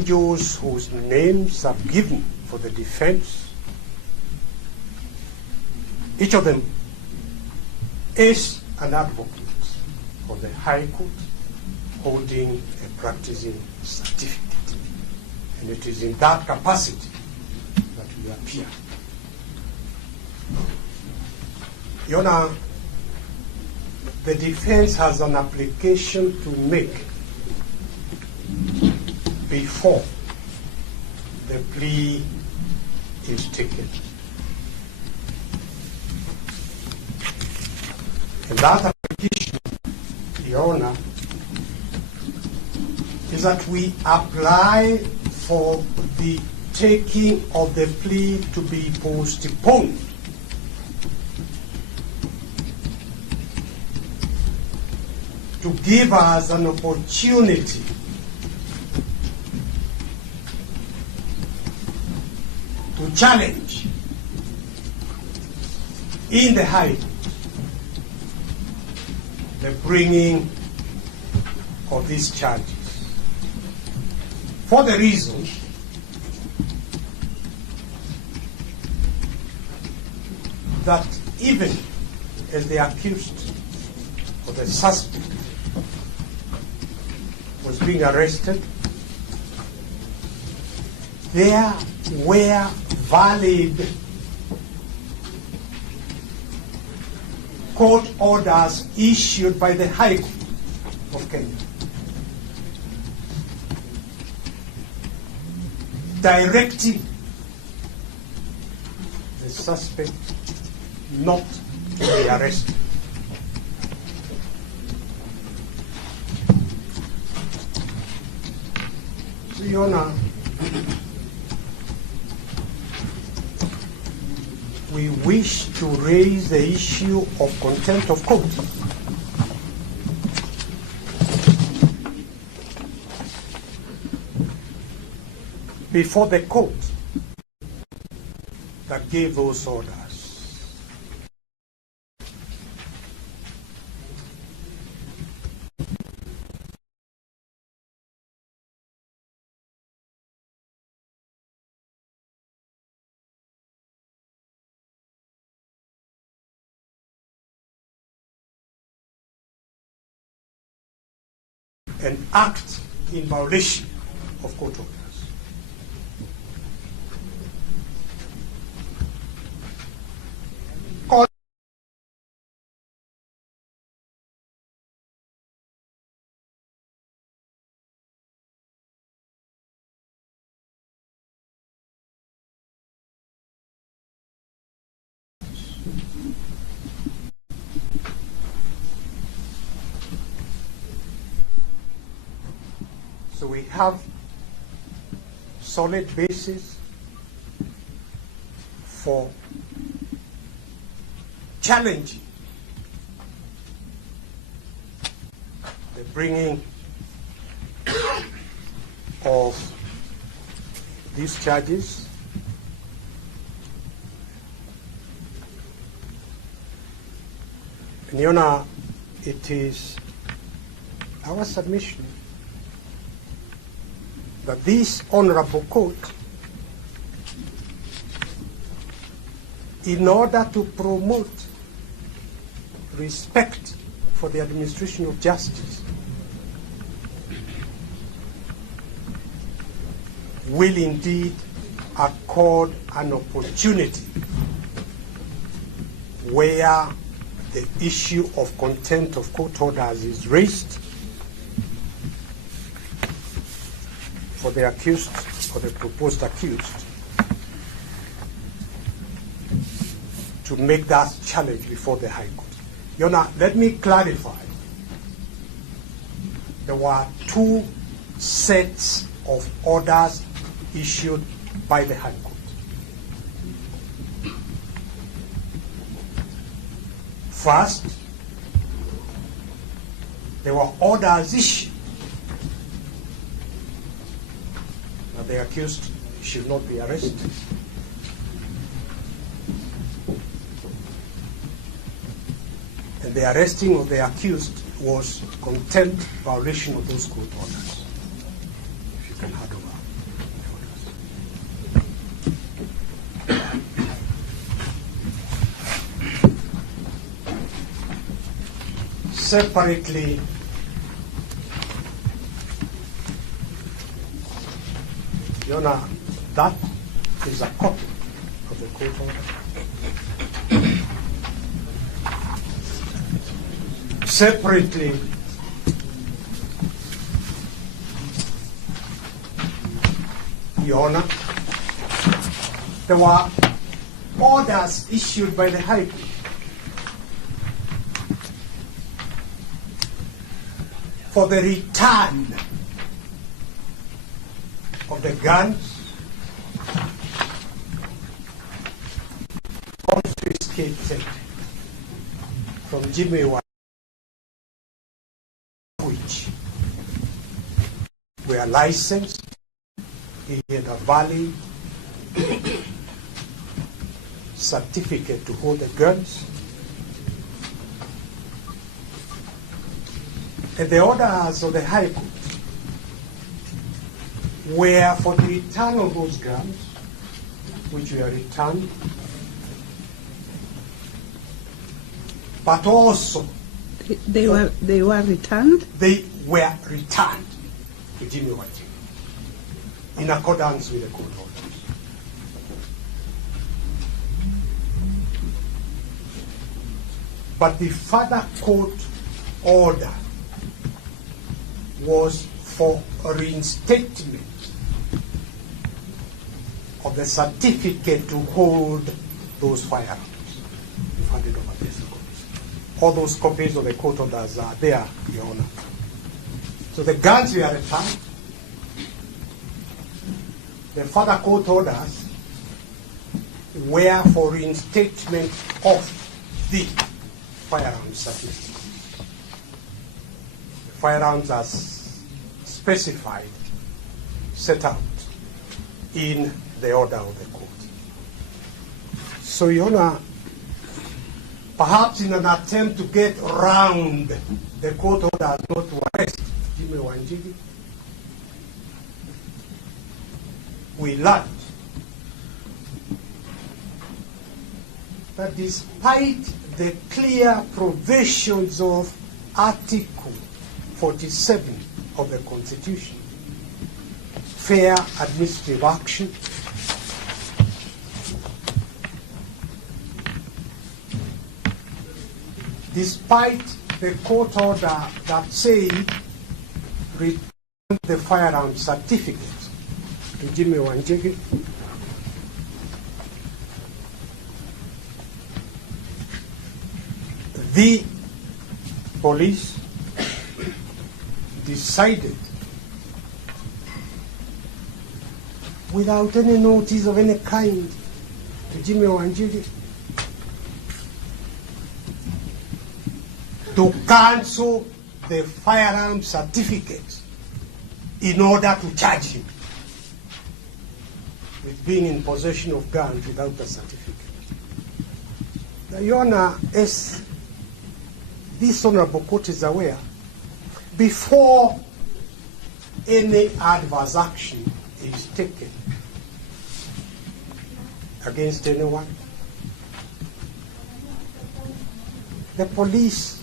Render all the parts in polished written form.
individuals whose names are given for the defense, each of them is an advocate of the High Court holding a practicing certificate. And it is in that capacity that we appear. Your Honor, the defense has an application to make before the plea is taken. And that application, Your Honor, is that we apply for the taking of the plea to be postponed to give us an opportunity to challenge in the High Court the bringing of these charges, for the reason that even as the accused or the suspect was being arrested, there were valid court orders issued by the High Court of Kenya directing the suspect not to be arrested. So, Your Honor, we wish to raise the issue of contempt of court. Before the court that gave those orders. And act in violation of court orders. So we have solid basis for challenging the bringing of these charges. And Your Honor, it is our submission that this honorable court, in order to promote respect for the administration of justice, will indeed accord an opportunity where the issue of contempt of court orders is raised for the accused or the proposed accused to make that challenge before the High Court. Your Honor, let me clarify. There were two sets of orders issued by the High Court. First, there were orders issued that the accused should not be arrested. And the arresting of the accused was contempt violation of those court orders. If you can hand over. separately Your Honor, that is a copy of the court order. Separately, Your Honor, there were orders issued by the High Court for the return of the guns confiscated from Jimmy White, which were licensed. He had a valid certificate to hold the guns. And the orders of the High Court were for the return of those guns, which were returned, but also they were returned. They were returned to Jimmy White in accordance with the court orders. But the further court order was for a reinstatement of the certificate to hold those firearms. You've handed over these copies. All those copies of the court orders are there, Your Honor. So the guns were returned. The further court orders were for reinstatement of the firearms certificate. The firearms as specified, set out in the order of the court. So, Your Honor, perhaps in an attempt to get around the court order not to arrest Jimmy Wanjigi, we learned that despite the clear provisions of Article 47 of the Constitution, fair administrative action, despite the court order that said return the firearm certificate to Jimmy Wanjigi, the police decided, without any notice of any kind to Jimmy Wanjigi, to cancel the firearm certificate in order to charge him with being in possession of guns without a certificate. Now, Your Honor, as this honorable court is aware, before any adverse action is taken against anyone, the police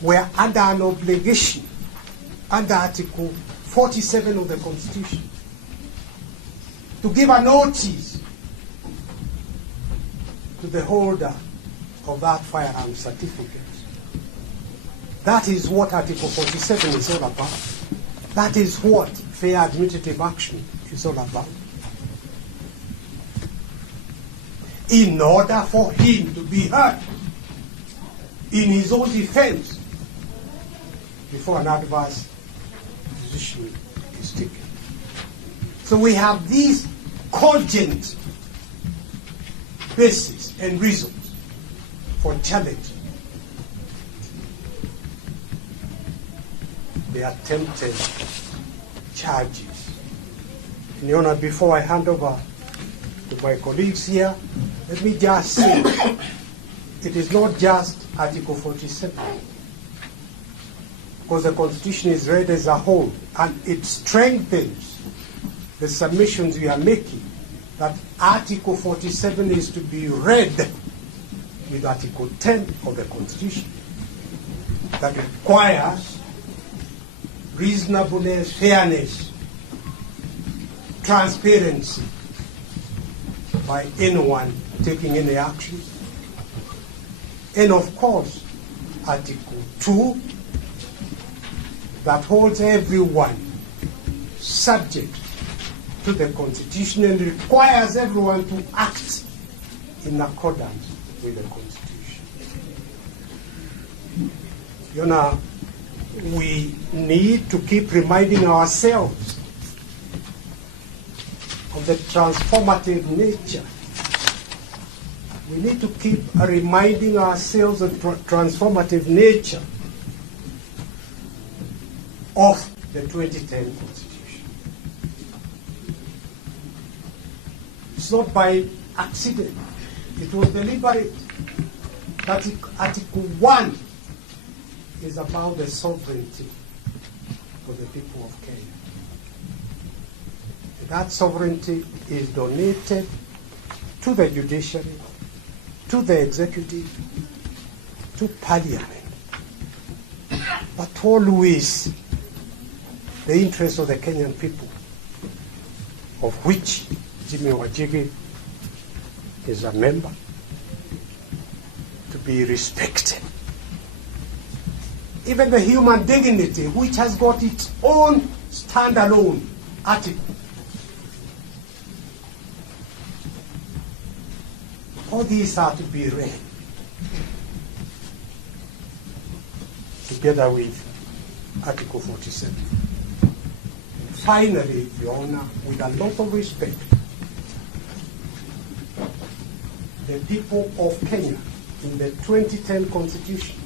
were under an obligation under Article 47 of the Constitution to give a notice to the holder of that firearm certificate. That is what Article 47 is all about. That is what fair administrative action is all about. In order for him to be heard in his own defense before an adverse decision is taken. So we have these cogent basis and reasons for challenging the attempted charges. And Your Honor, before I hand over to my colleagues here, let me just say it is not just Article 47, because the Constitution is read as a whole, and it strengthens the submissions we are making that Article 47 is to be read with Article 10 of the Constitution, that requires reasonableness, fairness, transparency by anyone taking any action. And of course, Article 2, that holds everyone subject to the Constitution and requires everyone to act in accordance with the Constitution. You know, we need to keep reminding ourselves of the transformative nature. We need to keep reminding ourselves of the transformative nature of the 2010 Constitution. It's not by accident. It was deliberate. That Article 1 is about the sovereignty for the people of Kenya. That sovereignty is donated to the judiciary, to the executive, to parliament, but always the interests of the Kenyan people, of which Jimmy Wajigi is a member, to be respected. Even the human dignity, which has got its own standalone article. All these are to be read together with Article 47. Finally, Your Honor, with a lot of respect, the people of Kenya in the 2010 Constitution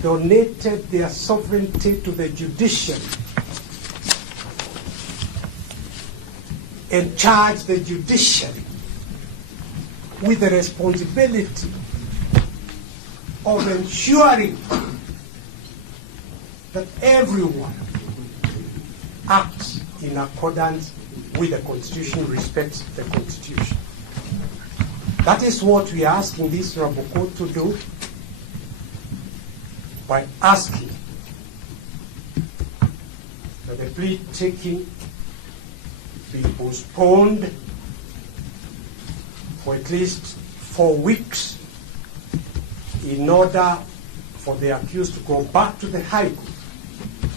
donated their sovereignty to the judiciary and charged the judiciary with the responsibility of ensuring that everyone acts in accordance with the Constitution, respects the Constitution. That is what we are asking this Honorable Court to do by asking that the plea taking be postponed for at least 4 weeks in order for the accused to go back to the High Court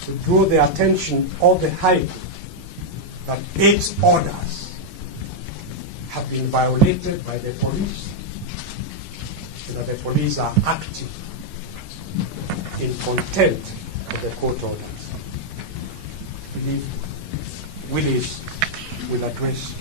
to draw the attention of the High Court that its orders have been violated by the police, and that the police are acting in contempt of the court orders. I believe Willis will address